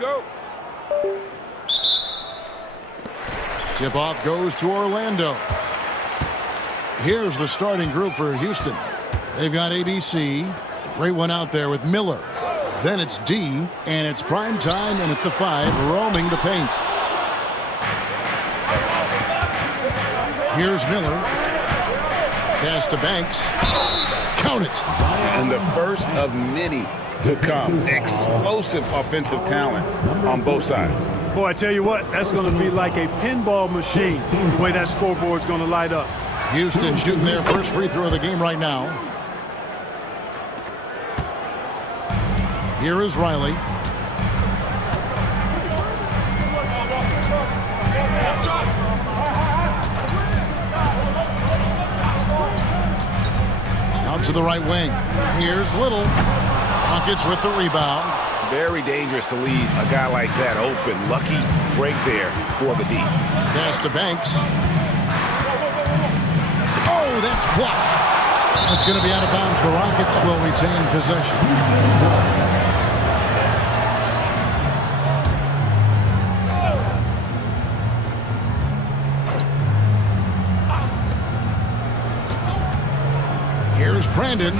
go. Tip-off goes to Orlando. Here's the starting group for Houston. They've got ABC. Great one out there with Miller. Then it's D, and it's prime time, and at the 5, roaming the paint. Here's Miller. Pass to Banks. Count it. And the first of many to come. Explosive offensive talent on both sides. Boy, I tell you what, that's going to be like a pinball machine, the way that scoreboard's going to light up. Houston shooting their first free throw of the game right now. Here is Riley. Out to the right wing. Here's Little. Rockets with the rebound. Very dangerous to leave a guy like that open. Lucky break there for the D. Pass to Banks. Oh, that's blocked. That's going to be out of bounds. The Rockets will retain possession. Here's Brandon.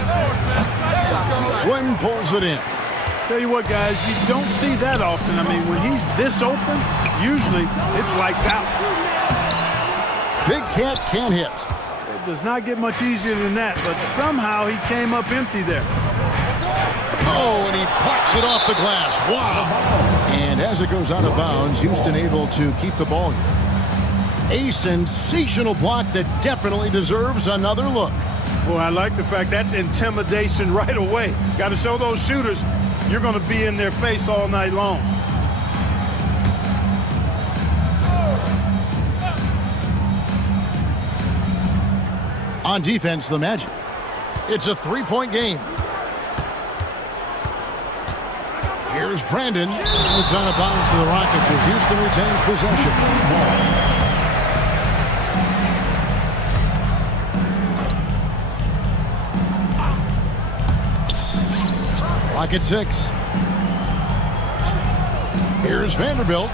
Swing pulls it in. Tell you what, guys, you don't see that often. I mean, when he's this open, usually it's lights out. Big Cat can't hit. It does not get much easier than that, but somehow he came up empty there. Oh, and he plucks it off the glass. Wow. And as it goes out of bounds, Houston able to keep the ball here. A sensational block that definitely deserves another look. Boy, I like the fact that's intimidation right away. Got to show those shooters you're going to be in their face all night long. On defense, the Magic. It's a three-point game. Here's Brandon. It's out of bounds to the Rockets as Houston retains possession. Rocket 6. Here's Vanderbilt.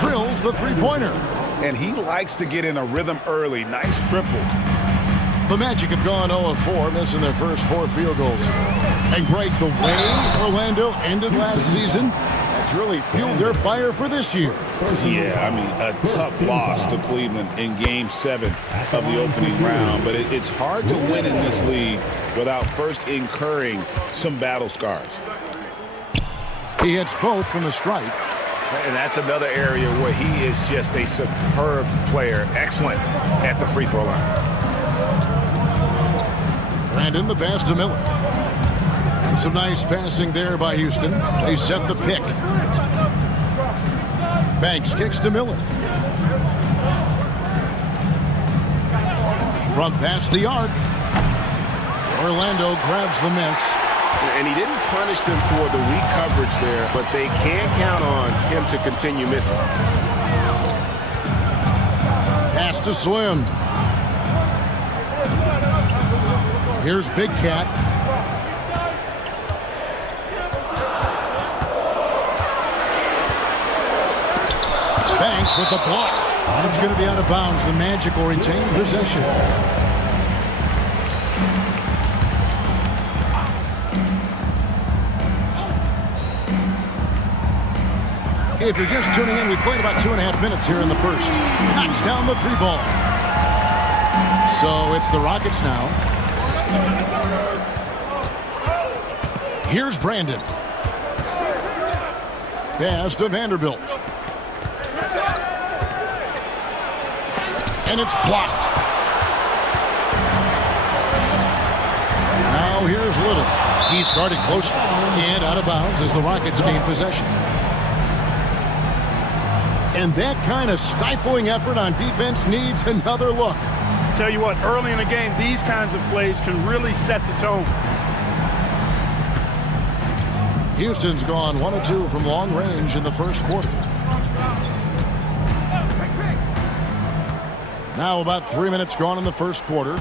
Drills the three-pointer. And he likes to get in a rhythm early. Nice triple. The Magic have gone 0 of 4, missing their first 4 field goals. And Greg, the way Orlando ended last season, that's really fueled their fire for this year. Yeah, I mean, a tough loss to Cleveland in Game 7 of the opening round. But it's hard to win in this league without first incurring some battle scars. He hits both from the stripe. And that's another area where he is just a superb player. Excellent at the free throw line. Brandon, the pass to Miller. And some nice passing there by Houston. They set the pick. Banks kicks to Miller. From past the arc. Orlando grabs the miss. And he didn't punish them for the weak coverage there, but they can't count on him to continue missing. Pass to Slim. Here's Big Cat. Banks with the block. That's going to be out of bounds. The Magic will retain possession. If you're just tuning in, we played about 2.5 minutes here in the first. Knocks down the 3 ball. So it's the Rockets now. Here's Brandon. Pass to Vanderbilt. And it's blocked. Now here's Little. He's guarded close and out of bounds as the Rockets gain possession. And that kind of stifling effort on defense needs another look. Tell you what, early in the game, these kinds of plays can really set the tone. Houston's gone 1 of 2 from long range in the first quarter. Now about 3 minutes gone in the first quarter.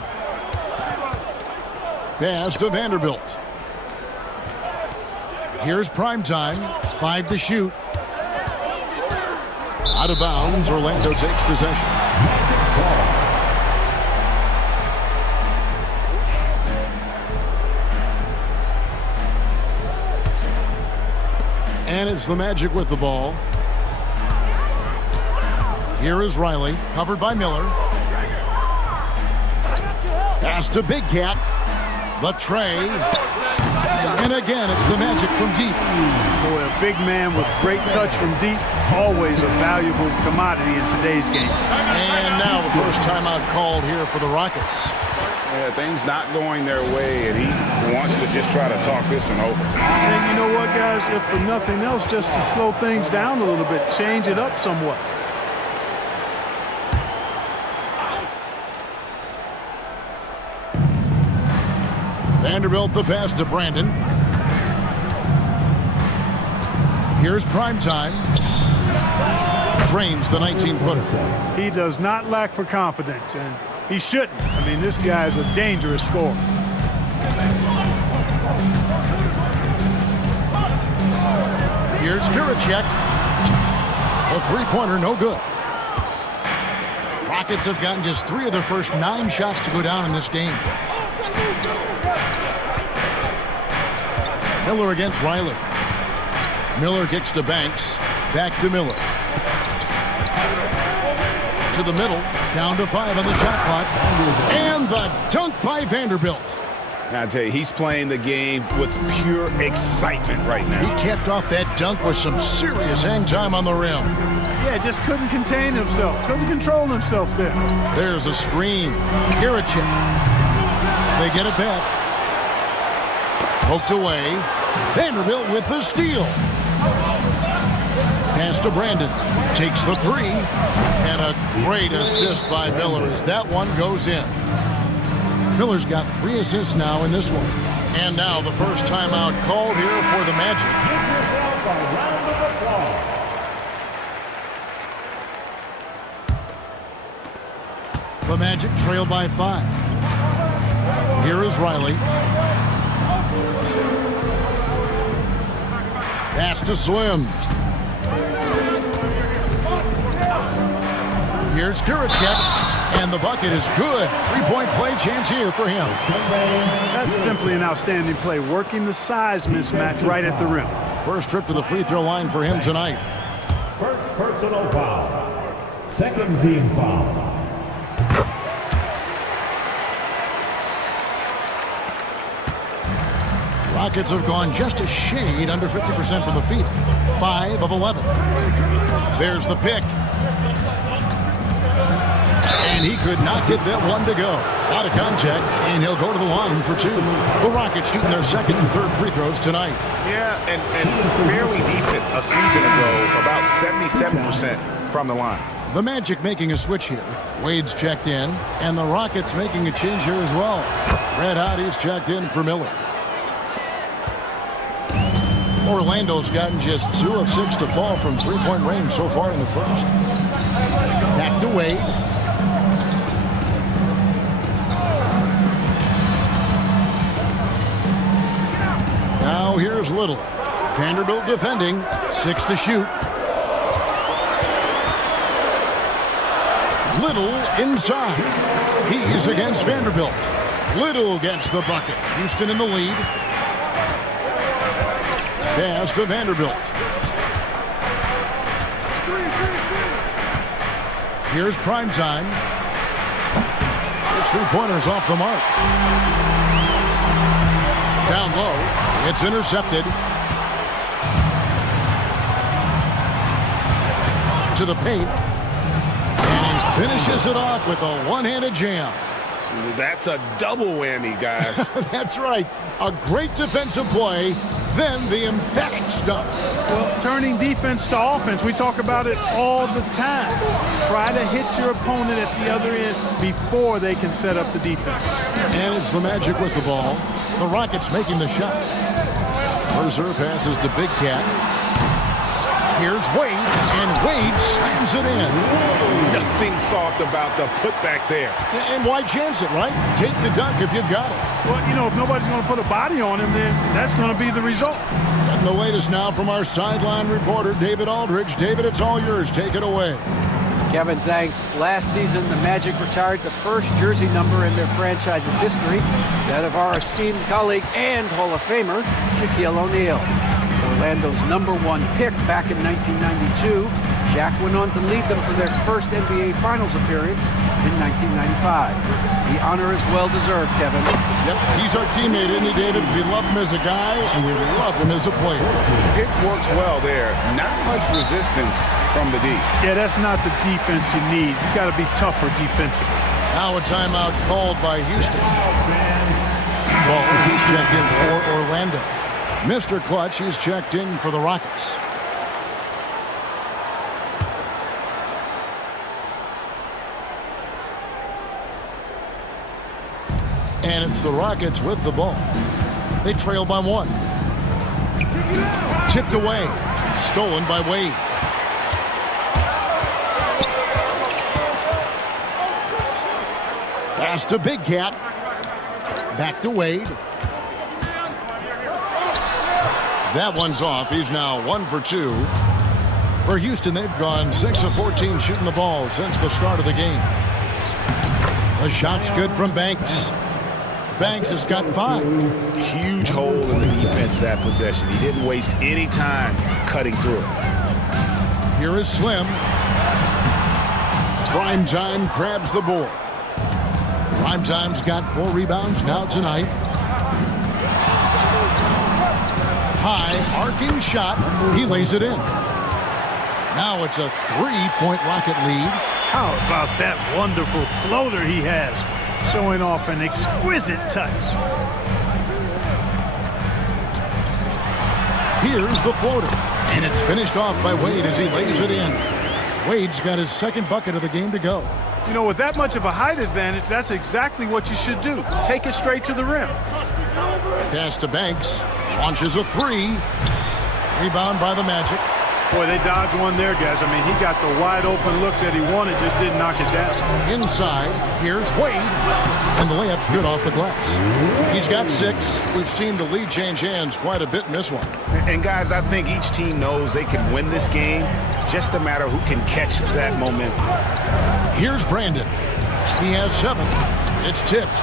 Pass to Vanderbilt. Here's prime time. 5 to shoot. Out of bounds, Orlando takes possession. And it's the Magic with the ball. Here is Riley, covered by Miller. Pass to Big Cat. The tray. And again, it's the Magic from deep. Boy, a big man with great touch from deep, always a valuable commodity in today's game. And now the first timeout called here for the Rockets. Yeah, things not going their way, and he wants to just try to talk this one over. And you know what, guys? If for nothing else, just to slow things down a little bit, change it up somewhat. Vanderbilt the pass to Brandon. Here's prime time. Drains the 19-footer. He does not lack for confidence, and he shouldn't. I mean, this guy is a dangerous scorer. Here's Kuracek. The three-pointer, no good. Rockets have gotten just 3 of their first 9 shots to go down in this game. Miller against Riley. Miller kicks to Banks. Back to Miller. To the middle. Down to 5 on the shot clock. And the dunk by Vanderbilt. I tell you, he's playing the game with pure excitement right now. He capped off that dunk with some serious hang time on the rim. Yeah, just couldn't contain himself. Couldn't control himself there. There's a screen. Kuracek. They get it back. Poked away. Vanderbilt with the steal. Pass to Brandon. Takes the 3. And a great assist by Miller as that one goes in. Miller's got 3 assists now in this one. And now the first timeout called here for the Magic. The Magic trail by 5. Here is Riley. Pass to Slim. Here's Kuracek, and the bucket is good. 3-point play chance here for him. That's simply an outstanding play, working the size mismatch right at the rim. First trip to the free throw line for him tonight. First personal foul. Second team foul. Rockets have gone just a shade under 50% from the field. 5 of 11. There's the pick. And he could not get that one to go. Out of contact, and he'll go to the line for 2. The Rockets shooting their second and third free throws tonight. Yeah, and fairly decent a season ago, about 77% from the line. The Magic making a switch here. Wade's checked in, and the Rockets making a change here as well. Red Hot, he's checked in for Miller. Orlando's gotten just 2 of 6 to fall from 3-point range so far in the first. Back to Wade. Now here's Little. Vanderbilt defending. 6 to shoot. Little inside. He's against Vanderbilt. Little gets the bucket. Houston in the lead. Pass to Vanderbilt. Here's prime time. His 3-pointer's off the mark. Down low. It's intercepted. To the paint. And he finishes it off with a one-handed jam. That's a double whammy, guys. That's right. A great defensive play, then the emphatic stuff. Well, turning defense to offense, we talk about it all the time. Try to hit your opponent at the other end before they can set up the defense. And it's the Magic with the ball. The Rockets making the shot. Mercer passes to Big Cat. Here's Wade, and Wade slams it in. Nothing soft about the putback there. And why chance it, right? Take the dunk if you've got it. Well, you know, if nobody's going to put a body on him, then that's going to be the result. Getting the latest now from our sideline reporter, David Aldridge. David, it's all yours. Take it away. Kevin, thanks. Last season, the Magic retired the first jersey number in their franchise's history, that of our esteemed colleague and Hall of Famer, Shaquille O'Neal. Orlando's #1 pick back in 1992, Shaq went on to lead them to their first NBA Finals appearance in 1995. The honor is well-deserved, Kevin. Yep, he's our teammate, isn't he, David? We love him as a guy, and we love him as a player. It works well there. Not much resistance from the D. Yeah, that's not the defense you need. You got to be tougher defensively. Now a timeout called by Houston. Well, he's checked in for Orlando. Mr. Clutch, he's checked in for the Rockets. And it's the Rockets with the ball. They trail by 1. Tipped away. Stolen by Wade. Pass to Big Cat. Back to Wade. That one's off. He's now 1 for 2. For Houston, they've gone 6 of 14 shooting the ball since the start of the game. The shot's good from Banks. Banks has got 5. Huge hole in the defense that possession. He didn't waste any time cutting through. Here is Slim. Primetime grabs the board. Primetime's got 4 rebounds now tonight. High arcing shot. He lays it in. Now it's a 3-point Rocket lead. How about that wonderful floater he has, showing off an exquisite touch. Here's the floater, and it's finished off by Wade as he lays it in. Wade's got his second bucket of the game to go. You know, with that much of a height advantage, that's exactly what you should do. Take it straight to the rim. Pass to Banks. Launches a 3. Rebound by the Magic. Boy, they dodged one there, guys. I mean, he got the wide open look that he wanted, just didn't knock it down. Inside, here's Wade. And the layup's good off the glass. He's got 6. We've seen the lead change hands quite a bit in this one. And guys, I think each team knows they can win this game. Just a matter who can catch that momentum. Here's Brandon. He has 7. It's tipped.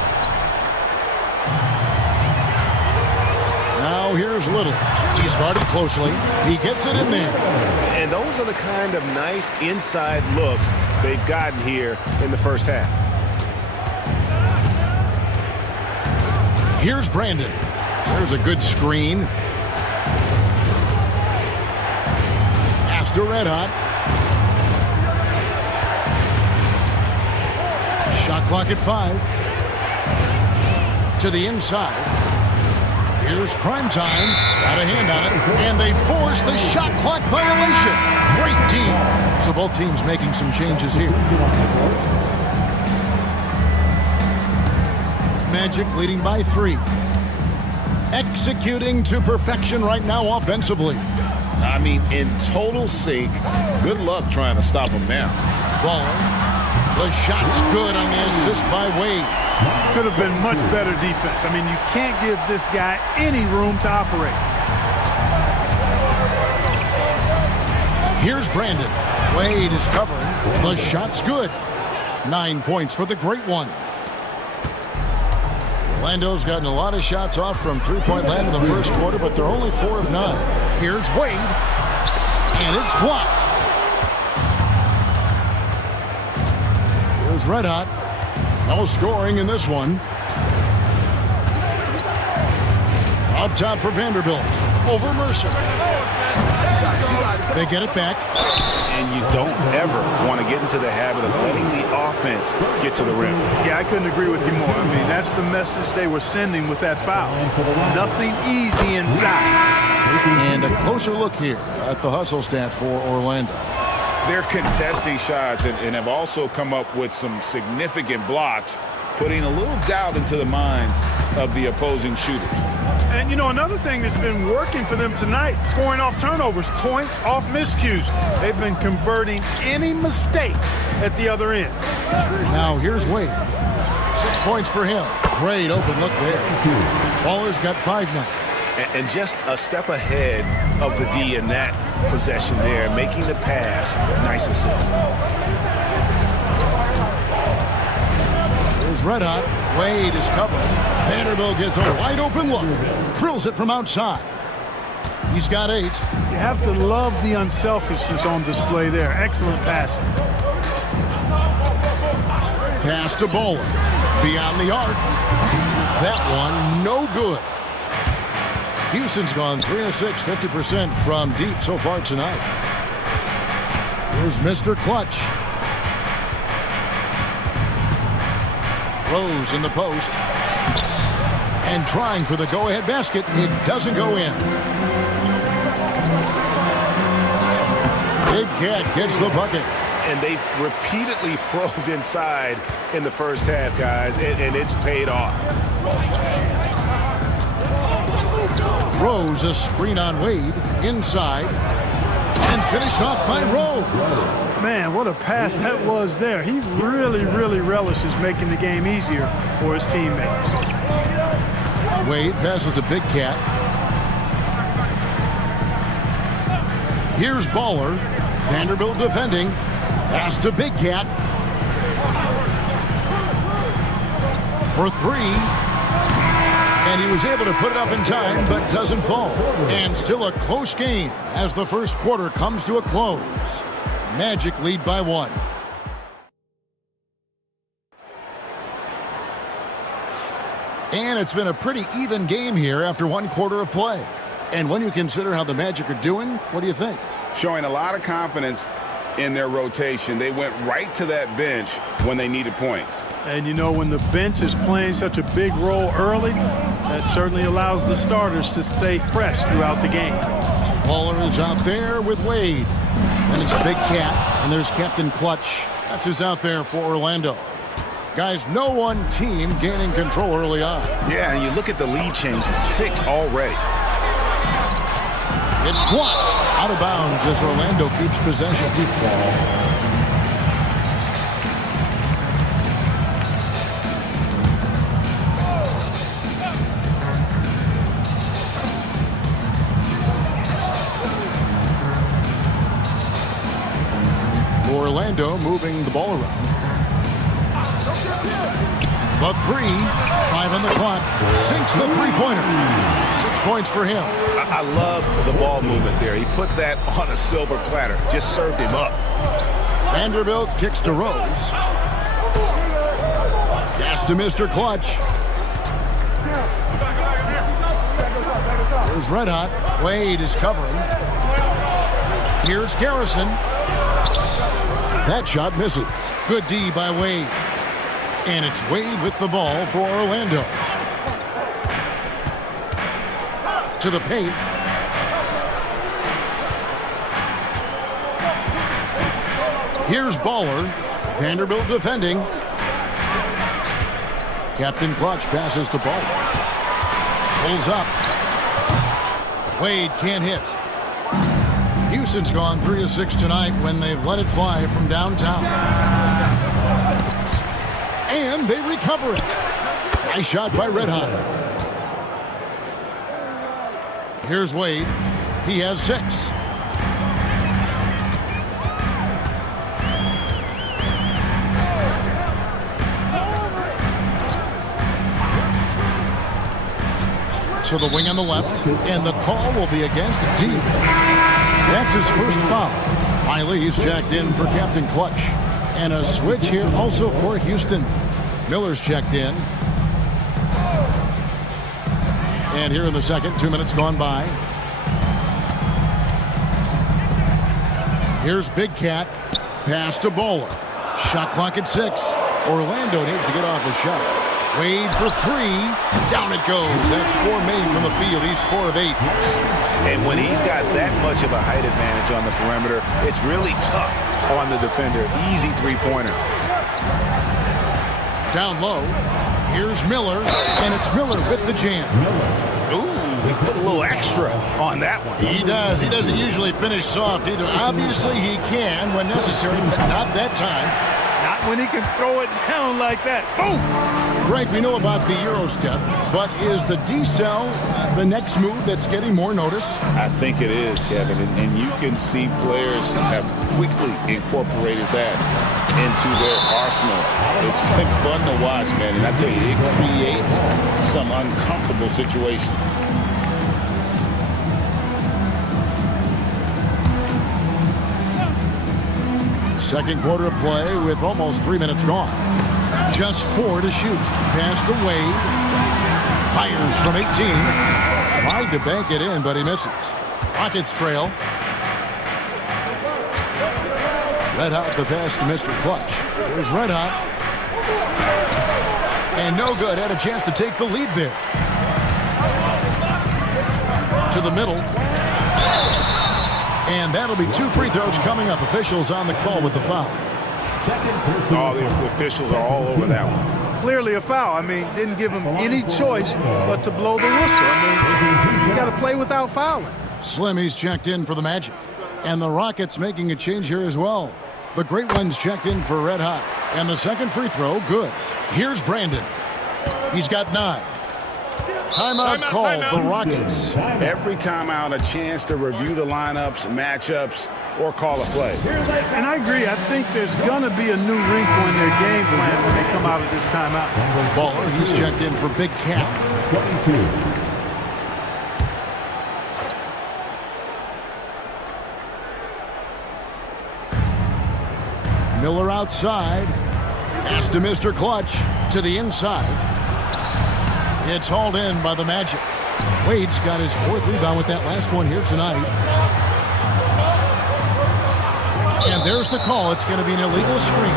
Now here's Little. He's guarded closely. He gets it in there. And those are the kind of nice inside looks they've gotten here in the first half. Here's Brandon. There's a good screen. Pass to Red Hot. Shot clock at 5. To the inside. Here's Primetime. Got a hand on it. And they force the shot clock violation. Great team. So both teams making some changes here. Magic leading by 3. Executing to perfection right now offensively. I mean, in total sync. Good luck trying to stop him now. Ball. The shot's good on the assist by Wade. Could have been much better defense. I mean, you can't give this guy any room to operate. Here's Brandon. Wade is covering. The shot's good. 9 points for the Great One. Orlando's gotten a lot of shots off from three-point land in the first quarter, but they're only 4 of 9. Here's Wade. And it's blocked. Here's Red Hot. No scoring in this one. Up top for Vanderbilt. Over Mercer. They get it back. And you don't ever want to get into the habit of letting the offense get to the rim. Yeah, I couldn't agree with you more. I mean, that's the message they were sending with that foul. Nothing easy inside. And a closer look here at the hustle stats for Orlando. They're contesting shots and have also come up with some significant blocks, putting a little doubt into the minds of the opposing shooters. And, you know, another thing that's been working for them tonight, scoring off turnovers, points off miscues. They've been converting any mistakes at the other end. Now here's Wade. 6 points for him. Great open look there. Baller's got 5 now. And just a step ahead of the D in that possession there, making the pass. Nice assist. Here's Red Hot. Wade is covered. Vanderbilt gets a wide open look. Drills it from outside. He's got 8. You have to love the unselfishness on display there. Excellent passing. Pass to Bowler. Beyond the arc. That one, no good. Houston's gone 3 of 6, 50% from deep so far tonight. Here's Mr. Clutch. Rose in the post. And trying for the go-ahead basket. It doesn't go in. Big Cat gets the bucket. And they've repeatedly probed inside in the first half, guys, and it's paid off. Rose, a screen on Wade, inside, and finished off by Rose. Man, what a pass that was there. He really, really relishes making the game easier for his teammates. Wade passes to Big Cat. Here's Baller. Vanderbilt defending. Pass to Big Cat. For 3. And he was able to put it up in time, but doesn't fall. And still a close game as the first quarter comes to a close. Magic lead by 1. And it's been a pretty even game here after 1 quarter of play. And when you consider how the Magic are doing, what do you think? Showing a lot of confidence in their rotation. They went right to that bench when they needed points. And you know, when the bench is playing such a big role early, that certainly allows the starters to stay fresh throughout the game. Baller is out there with Wade. And it's Big Cat, and there's Captain Clutch. That's who's out there for Orlando. Guys, no one team gaining control early on. Yeah, and you look at the lead change to 6 already. It's blocked out of bounds as Orlando keeps possession. Orlando moving the ball around. The 3, 5 on the clock, sinks the three-pointer. 6 points for him. I love the ball movement there. He put that on a silver platter. Just served him up. Vanderbilt kicks to Rose. Pass to Mr. Clutch. Here's Red Hot. Wade is covering. Here's Garrison. That shot misses. Good D by Wade. And it's Wade with the ball for Orlando. To the paint. Here's Baller. Vanderbilt defending. Captain Clutch passes to Baller. Pulls up. Wade can't hit. Houston's gone 3 of 6 tonight when they've let it fly from downtown. And they recover it. Nice shot by Red Hot. Here's Wade. He has 6. To the wing on the left, and the call will be against D. That's his first foul. Finally, he's checked in for Captain Clutch. And a switch here also for Houston. Miller's checked in. And here in the second, 2 minutes gone by. Here's Big Cat. Pass to Bowler. Shot clock at 6. Orlando needs to get off a shot. Wade for 3. Down it goes. That's 4 made from the field. He's 4 of 8. And when he's got that much of a height advantage on the perimeter, it's really tough on the defender. Easy three-pointer. Down low. Here's Miller. And it's Miller with the jam. Ooh, put a little extra on that one. He does. He doesn't usually finish soft either. Obviously, he can when necessary, but not that time. Not when he can throw it down like that. Boom! Greg, we know about the Euro step, but is the decel the next move that's getting more notice? I think it is, Kevin, and you can see players have quickly incorporated that into their arsenal. It's been fun to watch, man, and I tell you, it creates some uncomfortable situations. Second quarter of play with almost 3 minutes gone. Just 4 to shoot. Pass to Wade. Fires from 18. Tried to bank it in, but he misses. Rockets trail. Red Hot the pass to Mr. Clutch. Here's Red Hot. And no good. Had a chance to take the lead there. To the middle. And that'll be 2 free throws coming up. Officials on the call with the foul. Oh, the officials are all over that one. Clearly a foul. I mean, didn't give him any choice but to blow the whistle. I mean, you got to play without fouling. Slimmy's checked in for the Magic. And the Rockets making a change here as well. The Great Ones checked in for Red Hot. And the second free throw, good. Here's Brandon. He's got 9. Timeout called the Rockets. Every timeout, a chance to review the lineups, matchups, or call a play. And I agree. I think there's going to be a new wrinkle in their game plan when they come out of this timeout. Baller, he's checked in for Big Cat. 22. Miller outside. Pass to Mr. Clutch. To the inside. It's hauled in by the Magic. Wade's got his 4th rebound with that last one here tonight. And there's the call. It's going to be an illegal screen.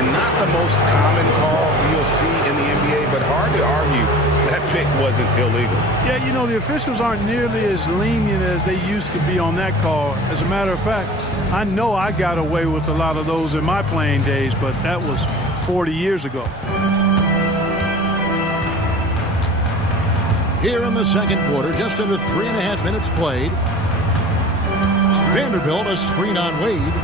And not the most common call you'll see in the NBA, but hard to argue that pick wasn't illegal. Yeah, you know, the officials aren't nearly as lenient as they used to be on that call. As a matter of fact, I know I got away with a lot of those in my playing days, but that was 40 years ago. Here in the second quarter, just under 3.5 minutes played. Vanderbilt a screen on Wade.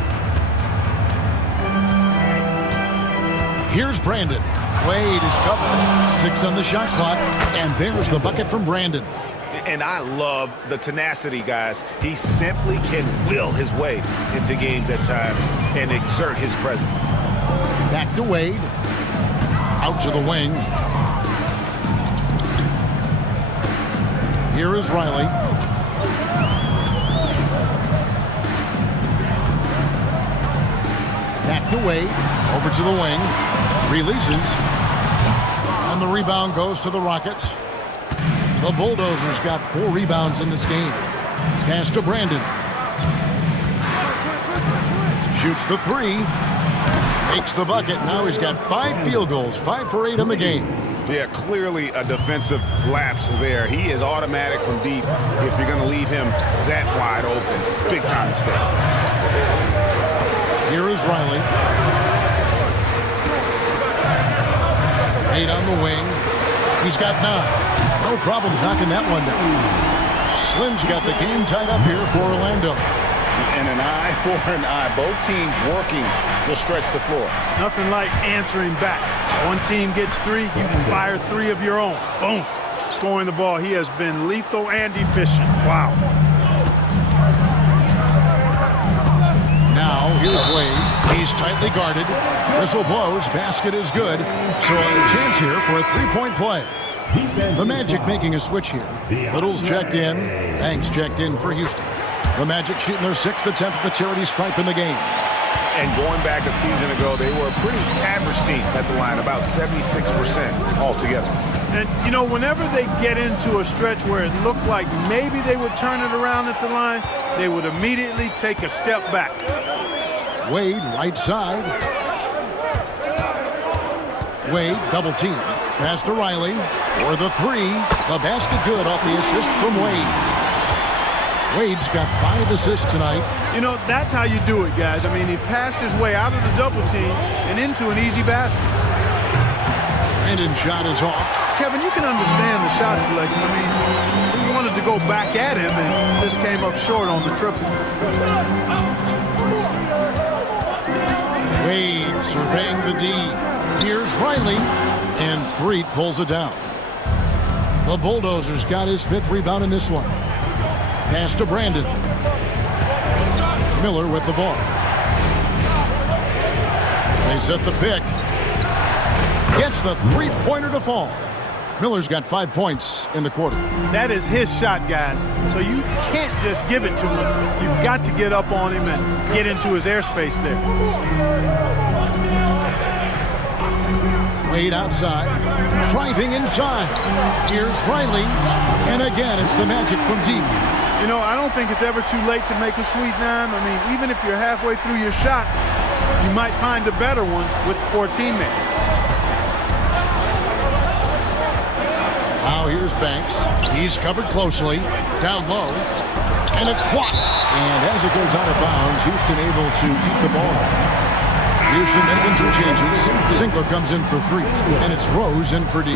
Here's Brandon. Wade is covered. 6 on the shot clock. And there's the bucket from Brandon. And I love the tenacity, guys. He simply can will his way into games at times and exert his presence. Back to Wade. Out to the wing. Here is Riley. Back to Wade. Over to the wing. Releases. And the rebound goes to the Rockets. The Bulldozers got 4 rebounds in this game. Pass to Brandon. Shoots the 3. Makes the bucket. Now he's got 5 field goals. 5 for 8 in the game. Yeah, clearly a defensive lapse there. He is automatic from deep if you're going to leave him that wide open. Big time mistake. Here is Riley. 8 on the wing. He's got 9. No problems knocking that one down. Slim's got the game tied up here for Orlando. And an eye for an eye. Both teams working to stretch the floor. Nothing like answering back. One team gets 3, you can fire 3 of your own. Boom. Scoring the ball. He has been lethal and efficient. Wow. Now, here's Wade. He's tightly guarded. Whistle blows. Basket is good. So a chance here for a 3-point play. The Magic making a switch here. Little's checked in. Banks checked in for Houston. The Magic shooting their 6th attempt at the charity stripe in the game. And going back a season ago, they were a pretty average team at the line, about 76% altogether. And, you know, whenever they get into a stretch where it looked like maybe they would turn it around at the line, they would immediately take a step back. Wade, right side. Wade, double team. Pass to Riley. For the 3. The basket good off the assist from Wade. Wade's got 5 assists tonight. You know, that's how you do it, guys. I mean, he passed his way out of the double team and into an easy basket. Brandon's shot is off. Kevin, you can understand the shot selection. I mean, he wanted to go back at him, and this came up short on the triple. Wade surveying the D. Here's Riley, and Threet pulls it down. The Bulldozers got his 5th rebound in this one. Pass to Brandon. Miller with the ball. They set the pick. Gets the three-pointer to fall. Miller's got 5 points in the quarter. That is his shot, guys. So you can't just give it to him. You've got to get up on him and get into his airspace there. Wade outside, driving inside. Here's Riley, and again, it's the Magic from deep. You know, I don't think it's ever too late to make a sweet nine. I mean, even if you're halfway through your shot, you might find a better one for a teammate. Now here's Banks. He's covered closely, down low, and it's blocked. And as it goes out of bounds, Houston able to keep the ball. Houston making some changes. Sinkler comes in for 3, and it's Rose in for D.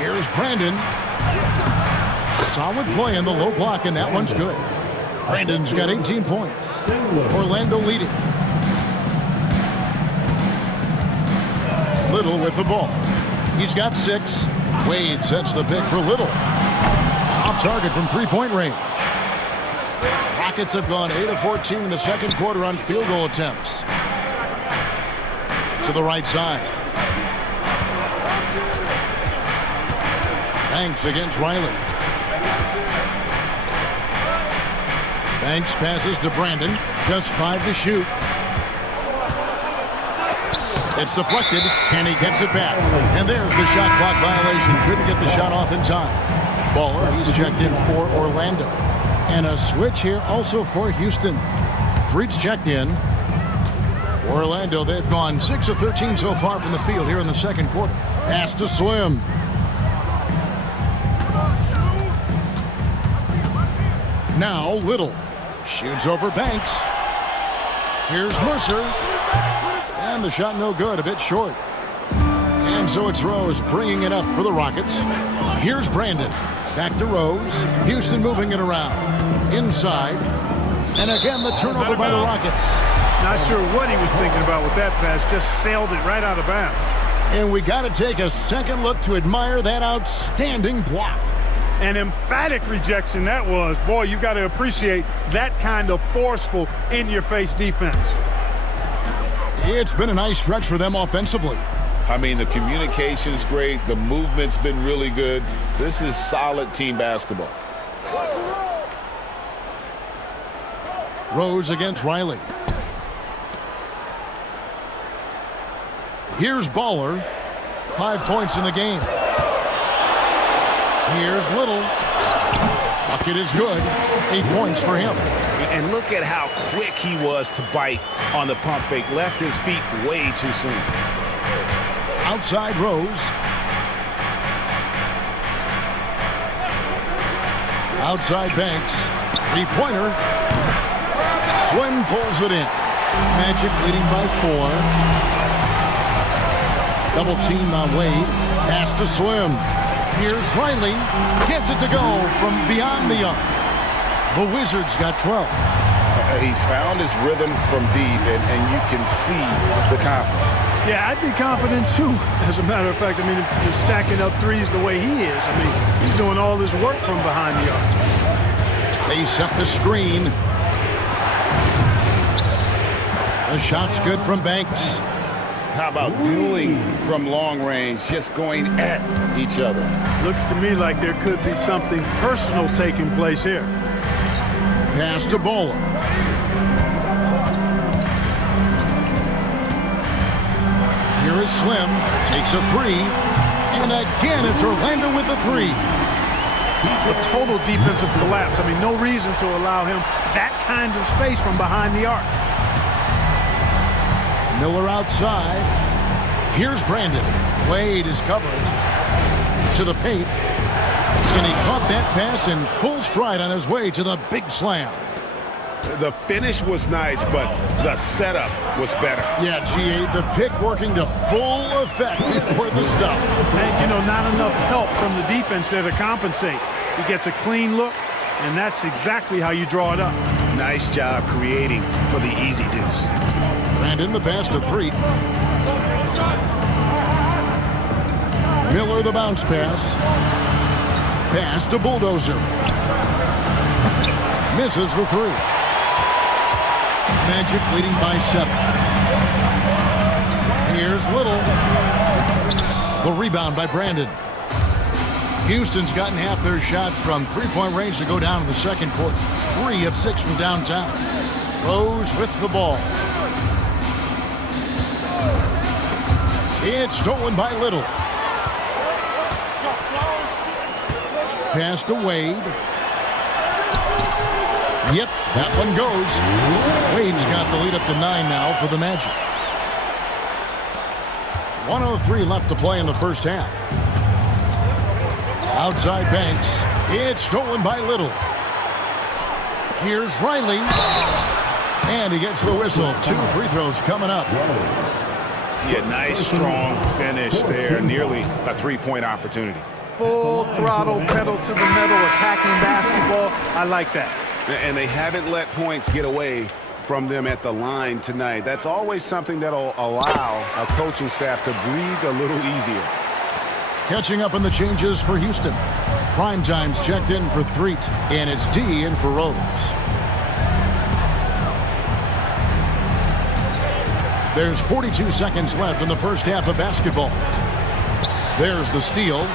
Here's Brandon. Solid play in the low block, and that one's good. Brandon's got 18 points. Orlando leading. Little with the ball. He's got 6. Wade sets the pick for Little. Off target from three-point range. Rockets have gone 8 of 14 in the second quarter on field goal attempts. To the right side. Banks against Riley. Banks passes to Brandon. Just 5 to shoot. It's deflected, and he gets it back. And there's the shot clock violation. Couldn't get the shot off in time. Baller, he's checked in for Orlando. And a switch here also for Houston. Threet's checked in. For Orlando, they've gone 6 of 13 so far from the field here in the second quarter. Pass to Slim. Now Little. Shoots over Banks. Here's Mercer. And the shot no good, a bit short. And so it's Rose bringing it up for the Rockets. Here's Brandon. Back to Rose. Houston moving it around. Inside. And again, the turnover by the Rockets. Not sure what he was thinking about with that pass. Just sailed it right out of bounds. And we got to take a second look to admire that outstanding block. An emphatic rejection that was. Boy, you got to appreciate that kind of forceful, in-your-face defense. It's been a nice stretch for them offensively. I mean, the communication's great. The movement's been really good. This is solid team basketball. Rose against Riley. Here's Baller. 5 points in the game. Here's Little. Bucket is good. 8 points for him. And look at how quick he was to bite on the pump fake. Left his feet way too soon. Outside Rose. Outside Banks. Three-pointer. Slim pulls it in. Magic leading by 4. Double team on Wade. Pass to Slim. Here's Riley. Gets it to go from beyond the arc. The Wizards got 12. He's found his rhythm from deep, and you can see the confidence. Yeah, I'd be confident too. As a matter of fact, I mean, if he's stacking up threes the way he is, I mean, he's doing all this work from behind the arc. They set the screen. The shot's good from Banks. How about dueling from long range, just going at each other? Looks to me like there could be something personal taking place here. Pass to Baller. Here is Slim. Takes a 3. And again, it's Orlando with a 3. A total defensive collapse. I mean, no reason to allow him that kind of space from behind the arc. Miller outside. Here's Brandon. Wade is covering. To the paint. And he caught that pass in full stride on his way to the big slam. The finish was nice, but the setup was better. Yeah, G8, the pick working to full effect before the stuff. And, you know, not enough help from the defense there to compensate. He gets a clean look, and that's exactly how you draw it up. Nice job creating for the easy deuce. Brandon the pass to 3. Miller the bounce pass. Pass to Bulldozer. Misses the 3. Magic leading by 7. Here's Little. The rebound by Brandon. Houston's gotten half their shots from three-point range to go down in the second quarter. 3 of 6 from downtown. Rose with the ball. It's stolen by Little. Pass to Wade. Yep, that one goes. Wade's got the lead up to 9 now for the Magic. 1:03 left to play in the first half. Outside Banks. It's stolen by Little. Here's Riley. And he gets the whistle. 2 free throws coming up. Yeah, nice, strong finish there. Nearly a three-point opportunity. Full throttle, pedal to the metal, attacking basketball. I like that. And they haven't let points get away from them at the line tonight. That's always something that'll allow a coaching staff to breathe a little easier. Catching up on the changes for Houston. Primetime's checked in for Threet, and it's D in for Rose. There's 42 seconds left in the first half of basketball. There's the steal.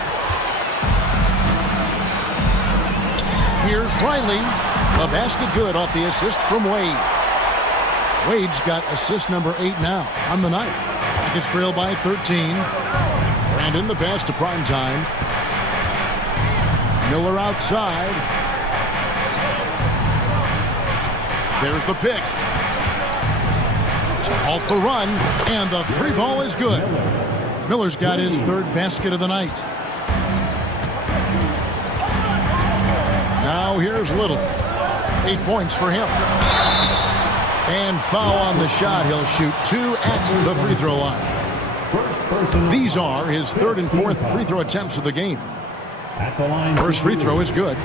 Here's Riley. A basket good off the assist from Wade. Wade's got assist number 8 now on the night. Rockets trail by 13. Brandon the pass to Primetime. Miller outside. There's the pick. To halt the run, and the 3 ball is good. Miller's got his 3rd basket of the night. Now here's Little. 8 points for him. And foul on the shot. He'll shoot 2 at the free throw line. These are his 3rd and 4th free throw attempts of the game. At the line. First free throw is good.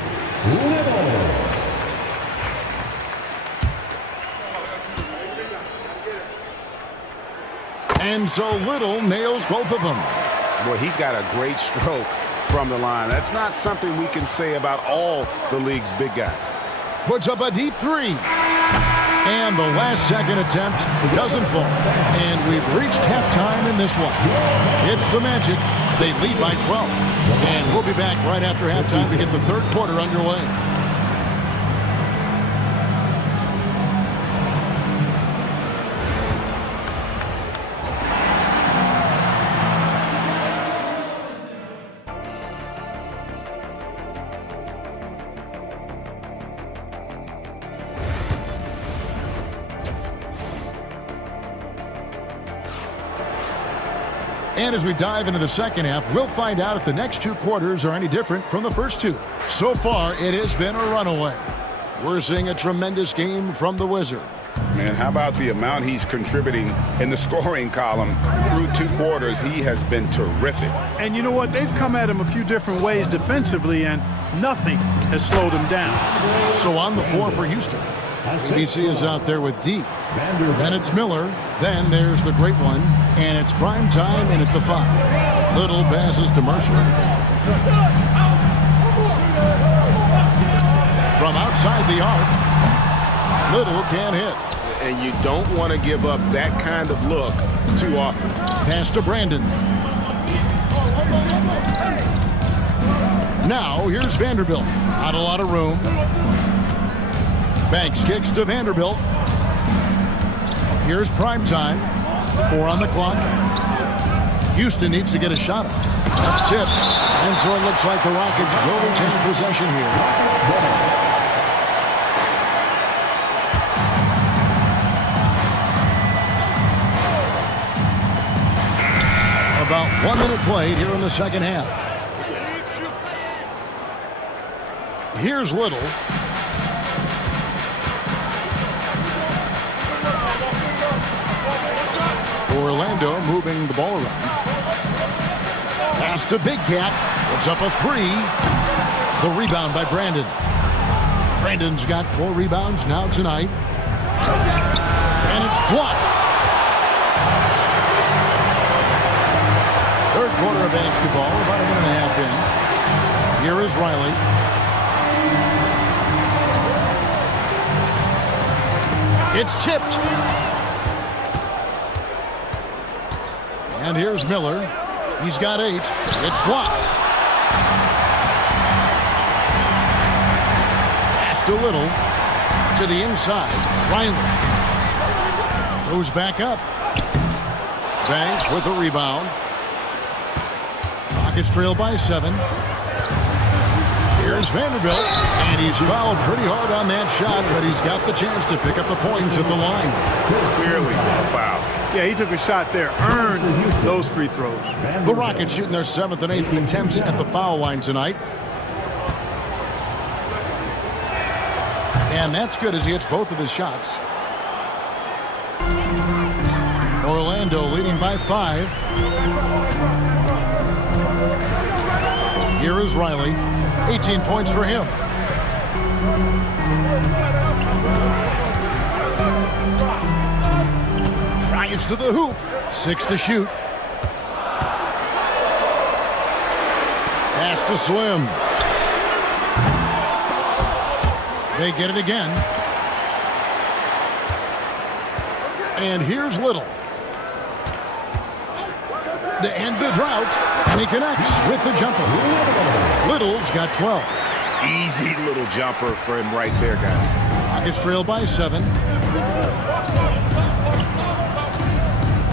And so Little nails both of them. Boy, he's got a great stroke from the line. That's not something we can say about all the league's big guys. Puts up a deep 3. And the last second attempt doesn't fall. And we've reached halftime in this one. It's the Magic. They lead by 12. And we'll be back right after halftime to get the 3rd quarter underway. And as we dive into the second half, we'll find out if the next 2 quarters are any different from the first 2. So far, it has been a runaway. We're seeing a tremendous game from the Wizard. Man, how about the amount he's contributing in the scoring column through 2 quarters? He has been terrific. And you know what? They've come at him a few different ways defensively, and nothing has slowed him down. So on the floor for Houston, ABC is out there with D. Then it's Miller. Then there's the great one. And it's Primetime in at the 5. Little passes to Mercer. From outside the arc, Little can't hit. And you don't want to give up that kind of look too often. Pass to Brandon. Now here's Vanderbilt. Not a lot of room. Banks kicks to Vanderbilt. Here's Primetime. 4 on the clock. Houston needs to get a shot off. That's tipped. And so it looks like the Rockets will retain possession here. About 1 minute played here in the second half. Here's Little. Orlando moving the ball around. Pass to Big Cat. Puts up a three. The rebound by Brandon. Brandon's got 4 rebounds now tonight. And it's blocked. Third quarter of basketball, about a minute and a half in. Here is Riley. It's tipped. And here's Miller. He's got 8. It's blocked. Pass to Little. To the inside. Riley. Goes back up. Banks with a rebound. Rockets trail by 7. Here's Vanderbilt. And he's fouled pretty hard on that shot, but he's got the chance to pick up the points at the line. Clearly a foul. Yeah, he took a shot there, earned those free throws. The Rockets shooting their 7th and 8th attempts at the foul line tonight. And that's good as he hits both of his shots. Orlando leading by 5. Here is Riley. 18 points for him. Drives to the hoop. 6 to shoot. Pass to Slim. They get it again. And here's Little. To end the drought. And he connects with the jumper. Little's got 12. Easy little jumper for him right there, guys. Rockets trail by 7.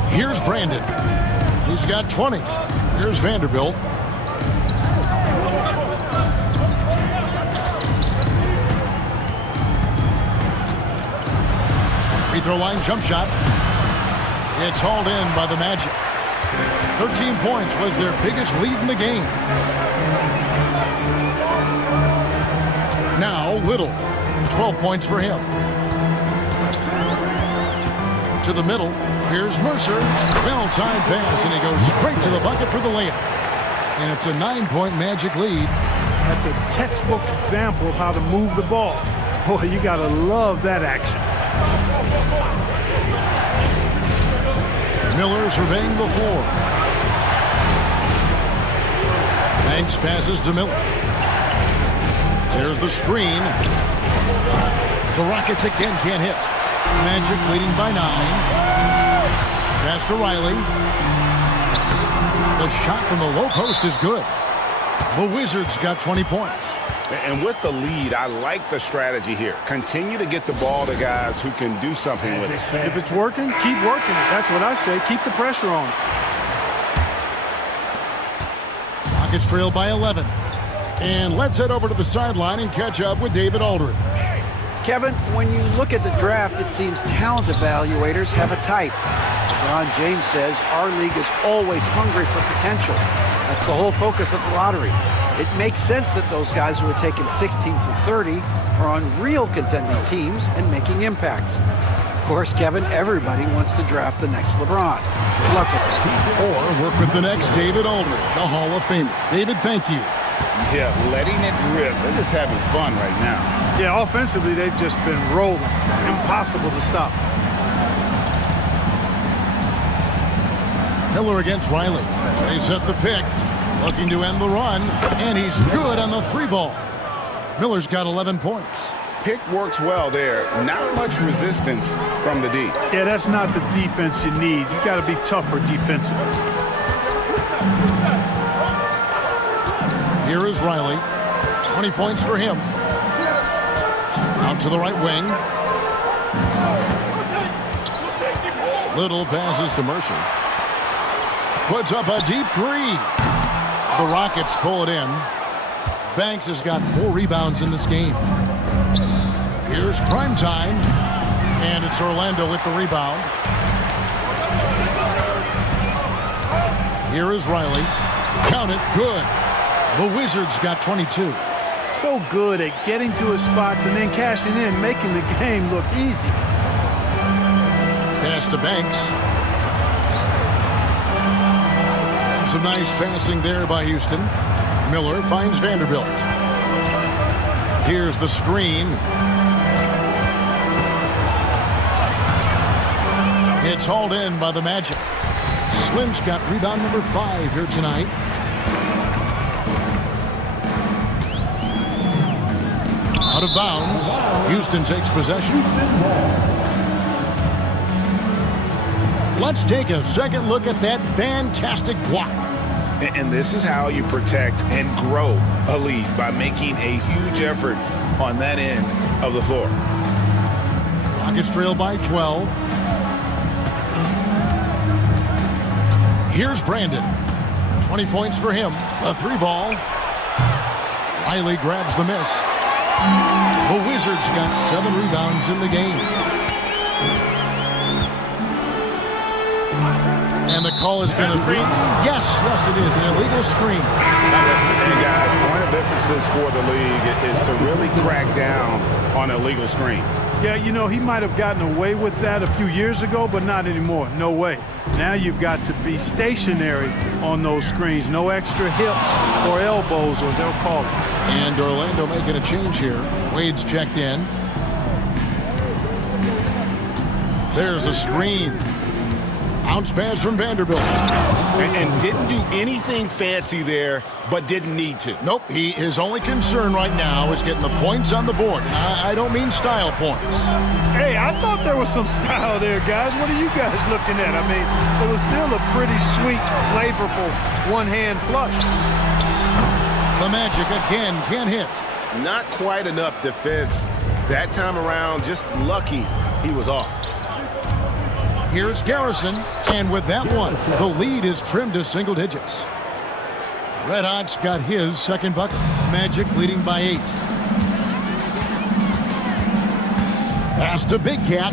Here's Brandon. He's got 20. Here's Vanderbilt. Free throw line jump shot. It's hauled in by the Magic. 13 points was their biggest lead in the game. Now Little. 12 points for him. To the middle. Here's Mercer. Well-timed pass, and he goes straight to the bucket for the layup. And it's a 9-point Magic lead. That's a textbook example of how to move the ball. Boy, you got to love that action. Miller surveying the floor. Banks passes to Miller. There's the screen. The Rockets again can't hit. Magic leading by 9. Pass to Riley. The shot from the low post is good. The Wizards got 20 points. And with the lead, I like the strategy here. Continue to get the ball to guys who can do something with it. If it's working, keep working it. That's what I say. Keep the pressure on. Rockets trail by 11. And let's head over to the sideline and catch up with David Aldridge. Kevin, when you look at the draft, it seems talent evaluators have a type. LeBron James says our league is always hungry for potential. That's the whole focus of the lottery. It makes sense that those guys who are taken 16 through 30 are on real contending teams and making impacts. Of course, Kevin, everybody wants to draft the next LeBron. Good luck with that. Or work with the next David Aldridge, a Hall of Famer. David, thank you. Yeah, letting it rip. They're just having fun right now. Yeah, offensively, they've just been rolling. Impossible to stop. Miller against Riley. They set the pick. Looking to end the run. And he's good on the 3-ball. Miller's got 11 points. Pick works well there. Not much resistance from the D. Yeah, that's not the defense you need. You got to be tougher defensively. Here is Riley. 20 points for him. Out to the right wing. Little passes to Mercer. Puts up a deep 3. The Rockets pull it in. Banks has got 4 rebounds in this game. Here's prime time. And it's Orlando with the rebound. Here is Riley. Count it. Good. The Wizards got 22. So good at getting to his spots and then cashing in, making the game look easy. Pass to Banks. Some nice passing there by Houston. Miller finds Vanderbilt. Here's the screen. It's hauled in by the Magic. Slim's got rebound number 5 here tonight. Out of bounds. Houston takes possession. Let's take a second look at that fantastic block. And this is how you protect and grow a lead, by making a huge effort on that end of the floor. Rockets trail by 12. Here's Brandon. 20 points for him. A 3-ball. Riley grabs the miss. The Wizards got 7 rebounds in the game. And the call is going to be, yes, it is, an illegal screen. And guys, point of emphasis for the league is to really crack down on illegal screens. Yeah, you know, he might have gotten away with that a few years ago, but not anymore. No way. Now you've got to be stationary on those screens. No extra hips or elbows, or they'll call it. And Orlando making a change here. Wade's checked in. There's a screen. Bounce pass from Vanderbilt. And didn't do anything fancy there, but didn't need to. Nope, his only concern right now is getting the points on the board. I don't mean style points. Hey, I thought there was some style there, guys. What are you guys looking at? I mean, it was still a pretty sweet, flavorful one-hand flush. The Magic again can't hit. Not quite enough defense that time around. Just lucky he was off. Here's Garrison, and with that one, the lead is trimmed to single digits. Red Hot's got his second bucket. Magic leading by 8. Pass to Big Cat.